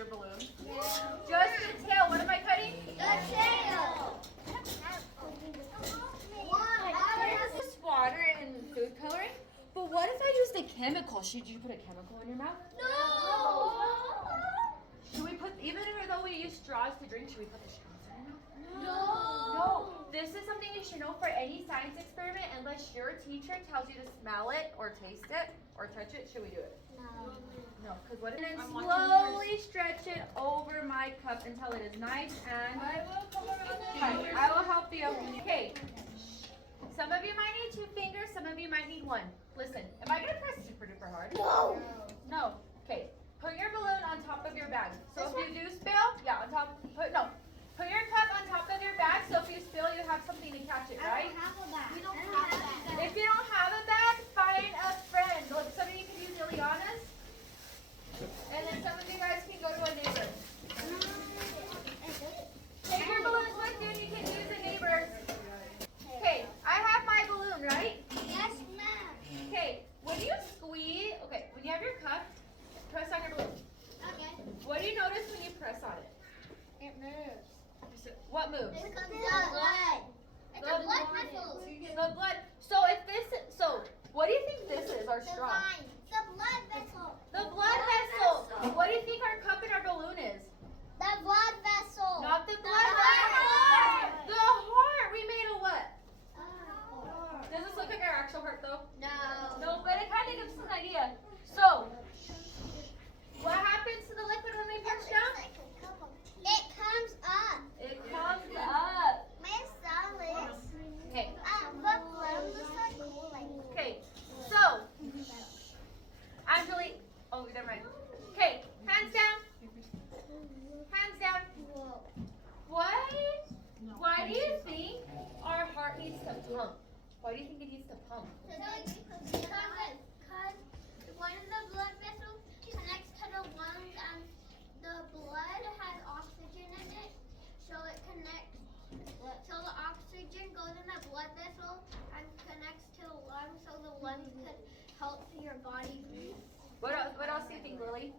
your balloon? Just the tail. What am I cutting? The tail. Just water and food coloring. But what if I used a chemical? Should you put a chemical in your mouth? No. Should we put, even though we use straws to drink, should we put the straws in our mouth? No. This is something you should know for any science experiment unless your teacher tells you to smell it or taste it or touch it. Should we do it? No, because what? And then slowly stretch it over my cup until it is nice and tight. I will help you. Okay. Some of you might need 2 fingers. Some of you might need 1. Listen, am I gonna press super duper hard? No. Okay. Put your balloon on top of your bag. So if you do spill, yeah, on top. Put your cup on top of your bag. So if you spill, you have something to catch it, right? We don't have a bag. If you don't have a bag, find a friend. Look, some of you can use Ileana's. And then some of you guys can go to a neighbor. Take your balloons with you and you can use a neighbor. Okay, I have my balloon, right? Yes, ma'am. Okay, when you squeeze, when you have your cup, press on your balloon. Okay. What do you notice when you press on it? It moves. What moves? It's the blood. It's the blood vessels. The blood. So what do you think this is, our straw? The blood vessel. The blood vessel. What do you think our cup and our balloon is? The blood vessel. Not the blood heart. vessel. The heart. We made a what? Does this look like our actual heart though? No, but it kind of gives us an idea. So, what happens to the liquid when we push down? It comes up. It comes up. Miss Alice. Okay. The balloon looks so cool. Okay. So, Angelique. Oh, never mind. Okay. Hands down. Hands down. Why do you think our heart needs to pump? Why do you think it needs to pump? Because one of the blood vessels connects to the lungs and the blood has oxygen in it. So it connects, so the oxygen goes in the blood vessel and connects to the lungs so the lungs can help your body breathe. What else do you think, Lily?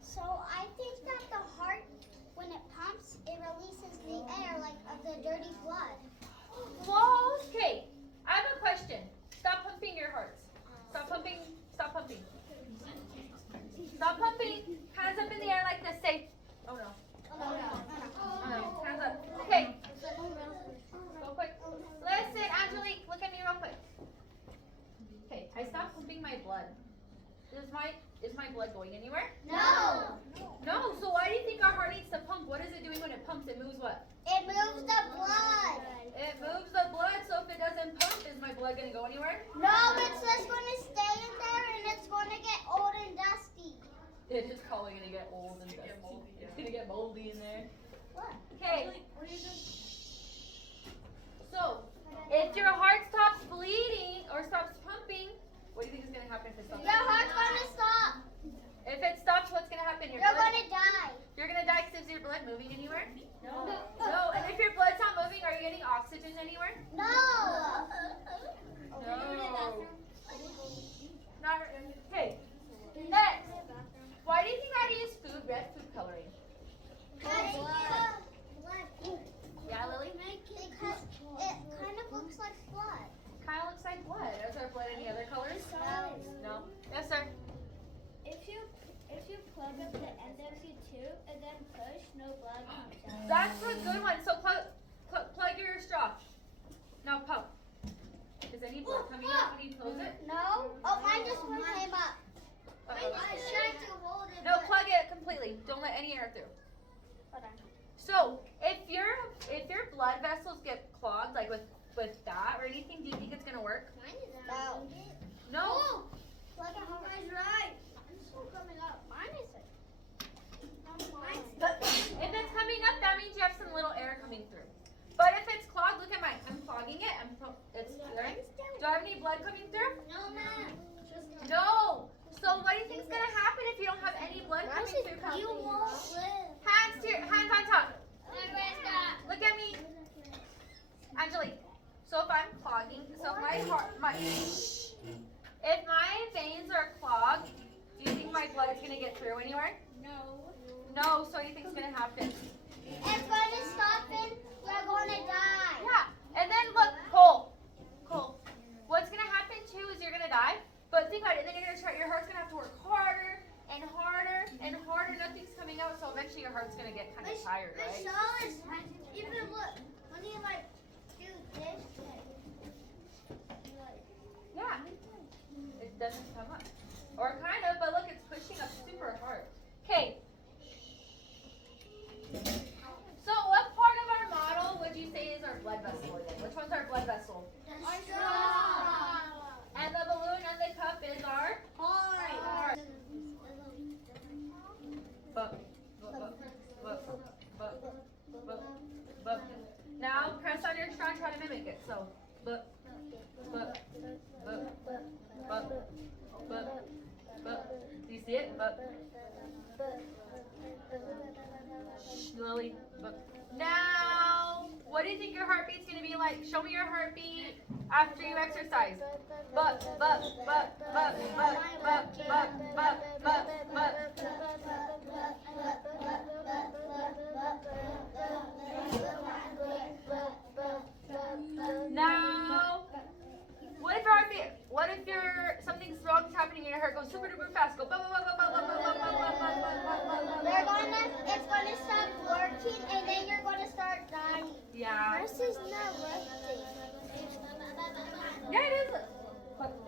So I think that the heart, when it pumps, it releases the air like of the dirty blood. Whoa, okay. I have a question. Stop pumping your hearts. Stop pumping. Stop pumping. Stop pumping. Hands up in the air like this. Say, oh no. Oh no. Hands up. Okay. Go quick. Listen, Angelique, look at me real quick. Okay, I stopped pumping my blood. Is my blood going anywhere? No. No, so why do you think our heart needs to pump? What is it doing when it pumps? It moves what? It moves the blood. It moves the blood, so if it doesn't pump, is my blood going to go anywhere? No, it's just going to stay in there and it's going to get old and dusty. It is probably going to get old and dusty. It's going to get moldy in there. What? Okay. So, if your heart stops bleeding or stops pumping, what do you think is going to happen if it stops? Your heart's going to stop. If it stops, what's going to happen? You're going to die. You're going to die because is your blood moving anywhere? No. No. And if your blood's not moving, are you getting oxygen anywhere? No. No. Not, okay. Next. Why do you think I use red food coloring? Yeah, Lily? Because it kind of looks like blood. Kind of looks like blood. Is our blood any other colors? No. Yes, sir. If you plug up the end of your tube and then push, no blood comes out. That's a good one. So plug your straw. Now pump. Is any blood coming out when you close it? No. Oh, mine just came up. No, plug it completely. Don't let any air through. Hold on. So if your blood vessels get clogged, like with that or anything, do you think it's gonna work? No. No. Plug it hard. You guys right. It's still coming up. Mine isn't. If it's coming up, that means you have some little air coming through. But if it's clogged, look at mine. I'm clogging it. It's clearing. Do I have any blood coming through? No, ma'am. No. So what do you think is gonna happen if you don't have any blood coming through? You won't live. Hands on top. Look at me, Angelique. So if I'm clogging, so if my veins are clogged, do you think think my blood's gonna get through anywhere? No. No, so what do you think's gonna happen? It's going to stop and we're going to die. Yeah, and then look, Cole, what's gonna happen too is you're gonna die, but think about it, and then you're gonna start, your heart's gonna have to work harder and harder and harder, nothing's coming out, so eventually your heart's gonna get kind of tired, right? Even look, when you like do this, Yeah, it doesn't come up. Or kind of, but look, it's pushing up super hard. Okay. So what part of our model would you say is our blood vessel again? Which one's our blood vessel? And the balloon and the cup is our heart. Bup. Now press on your straw and try to mimic it. So, bup. Do you see it? Bup. Shh, Lily. Bup. Now, what do you think your heartbeat's gonna be like? Show me your heartbeat after you exercise. Bup. Now, what if something wrong's happening and your heart goes super duper fast? Go it's gonna stop working and then you're gonna start dying. Yeah. This is not working. Yeah, it is.